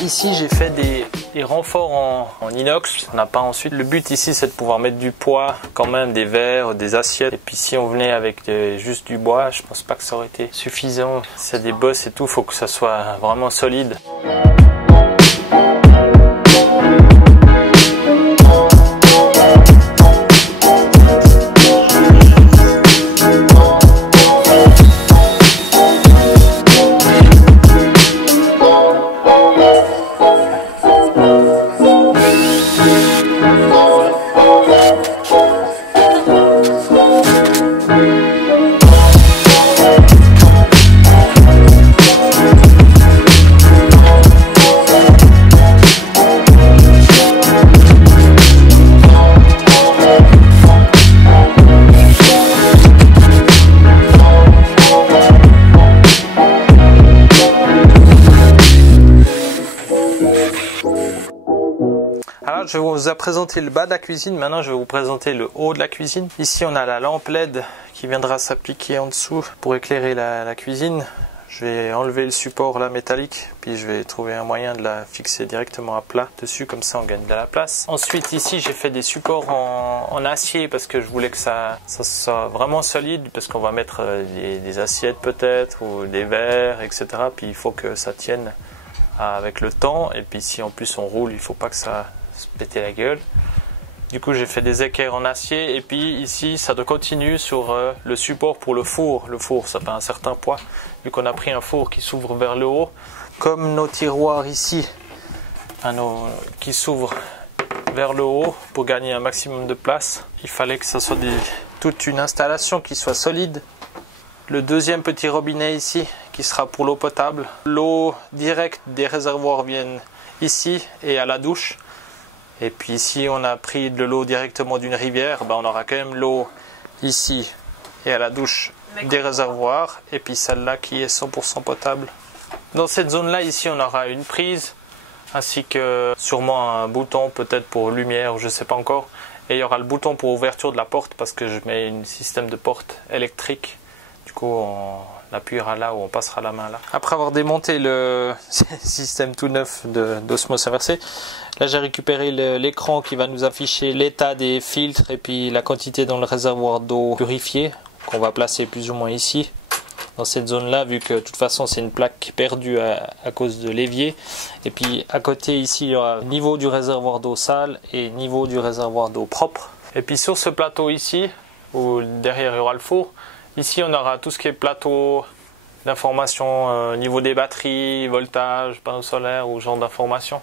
Ici j'ai fait des renforts en inox, on n'a pas ensuite. Le but ici c'est de pouvoir mettre du poids, quand même des verres, des assiettes. Et puis si on venait avec juste du bois, je pense pas que ça aurait été suffisant. Si c'est des bosses et tout, faut que ça soit vraiment solide. Alors je vous ai présenté le bas de la cuisine, maintenant je vais vous présenter le haut de la cuisine. Ici on a la lampe LED qui viendra s'appliquer en dessous pour éclairer la cuisine. Je vais enlever le support là métallique, puis je vais trouver un moyen de la fixer directement à plat dessus, comme ça on gagne de la place. Ensuite ici j'ai fait des supports en acier parce que je voulais que ça soit vraiment solide, parce qu'on va mettre des assiettes peut-être, ou des verres, etc. Puis il faut que ça tienne avec le temps, et puis si en plus on roule, il faut pas que ça se pète la gueule. Du coup j'ai fait des équerres en acier, et puis ici ça continue sur le support pour le four. Le four ça fait un certain poids, vu qu'on a pris un four qui s'ouvre vers le haut, comme nos tiroirs ici, qui s'ouvrent vers le haut pour gagner un maximum de place. Il fallait que ça soit toute une installation qui soit solide. Le deuxième petit robinet ici qui sera pour l'eau potable. L'eau directe des réservoirs viennent ici et à la douche. Et puis si on a pris de l'eau directement d'une rivière, on aura quand même l'eau ici et à la douche des réservoirs, et puis celle-là qui est 100% potable. Dans cette zone-là, ici, on aura une prise, ainsi que sûrement un bouton peut-être pour lumière, je ne sais pas encore. Et il y aura le bouton pour ouverture de la porte, parce que je mets un système de porte électrique. Du coup, on appuiera là ou on passera la main là. Après avoir démonté le système tout neuf d'osmose inversée, là j'ai récupéré l'écran qui va nous afficher l'état des filtres et puis la quantité dans le réservoir d'eau purifiée, qu'on va placer plus ou moins ici, dans cette zone là, vu que de toute façon c'est une plaque perdue à cause de l'évier. Et puis à côté ici il y aura niveau du réservoir d'eau sale et niveau du réservoir d'eau propre. Et puis sur ce plateau ici, où derrière il y aura le four, ici on aura tout ce qui est plateau d'information, niveau des batteries, voltage, panneaux solaires ou genre d'informations.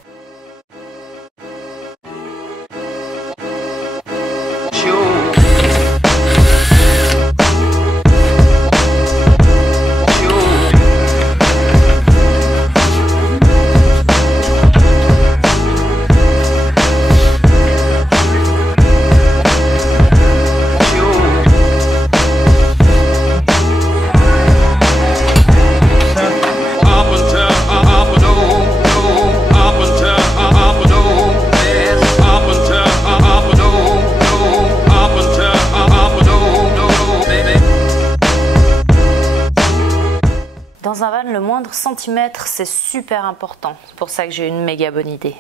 Dans un van, le moindre centimètre, c'est super important. C'est pour ça que j'ai une méga bonne idée.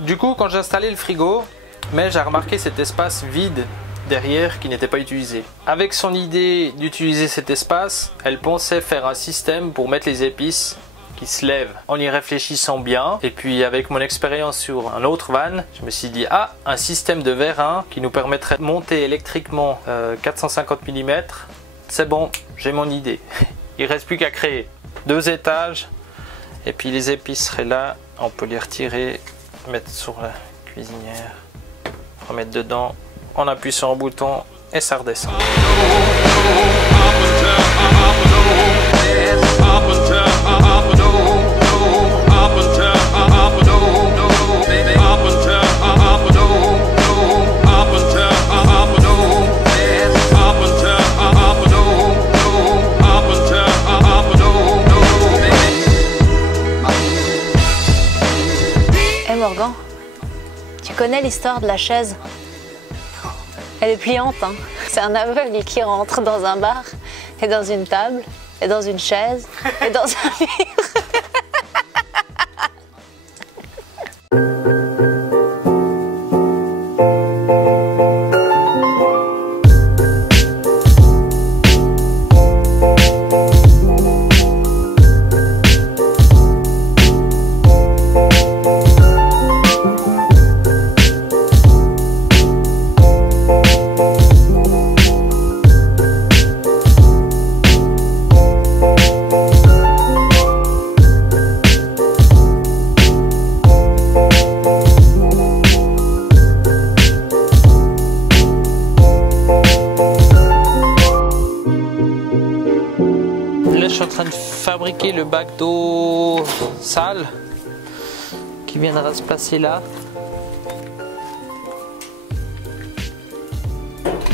Du coup, quand j'ai installé le frigo, j'ai remarqué cet espace vide derrière qui n'était pas utilisé. Avec son idée d'utiliser cet espace, elle pensait faire un système pour mettre les épices qui se lèvent. En y réfléchissant bien, et puis avec mon expérience sur un autre van, je me suis dit, ah, un système de vérin qui nous permettrait de monter électriquement 450 mm, c'est bon, j'ai mon idée. Il ne reste plus qu'à créer 2 étages, et puis les épices seraient là, on peut les retirer, mettre sur la cuisinière, remettre dedans, on appuie sur un bouton et ça redescend. Morgan, tu connais l'histoire de la chaise? Elle est pliante, hein. C'est un aveugle qui rentre dans un bar, et dans une table, et dans une chaise, et dans un mur. Je suis en train de fabriquer le bac d'eau sale qui viendra se placer là.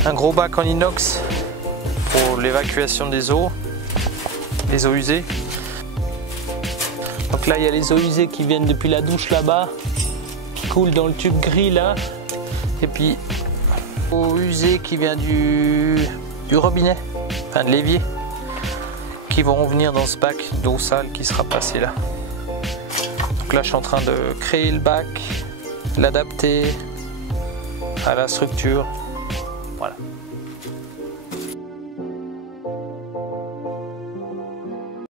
Un gros bac en inox pour l'évacuation des eaux, les eaux usées. Donc là il y a les eaux usées qui viennent depuis la douche là-bas, qui coulent dans le tube gris là, et puis eau usée qui vient du robinet, enfin de l'évier, qui vont venir dans ce bac d'eau sale qui sera passé là. Donc là je suis en train de créer le bac, l'adapter à la structure. Voilà.